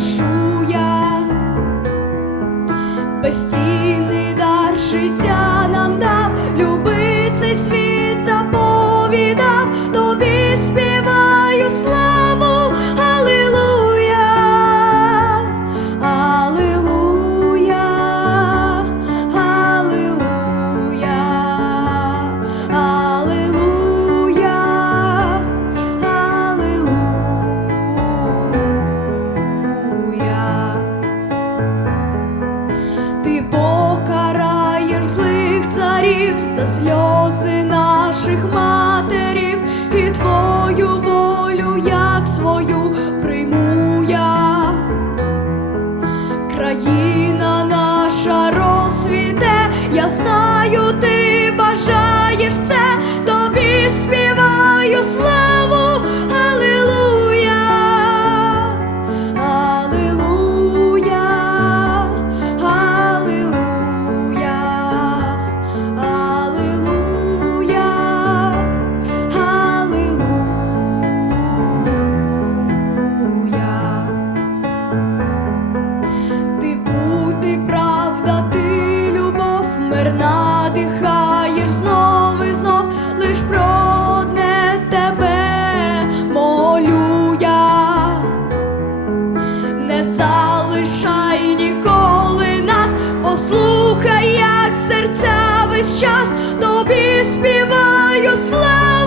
是。матерів, за сльози наших матерів і твою волю, як свою. слухай, як серця весь час тобі співаю славу.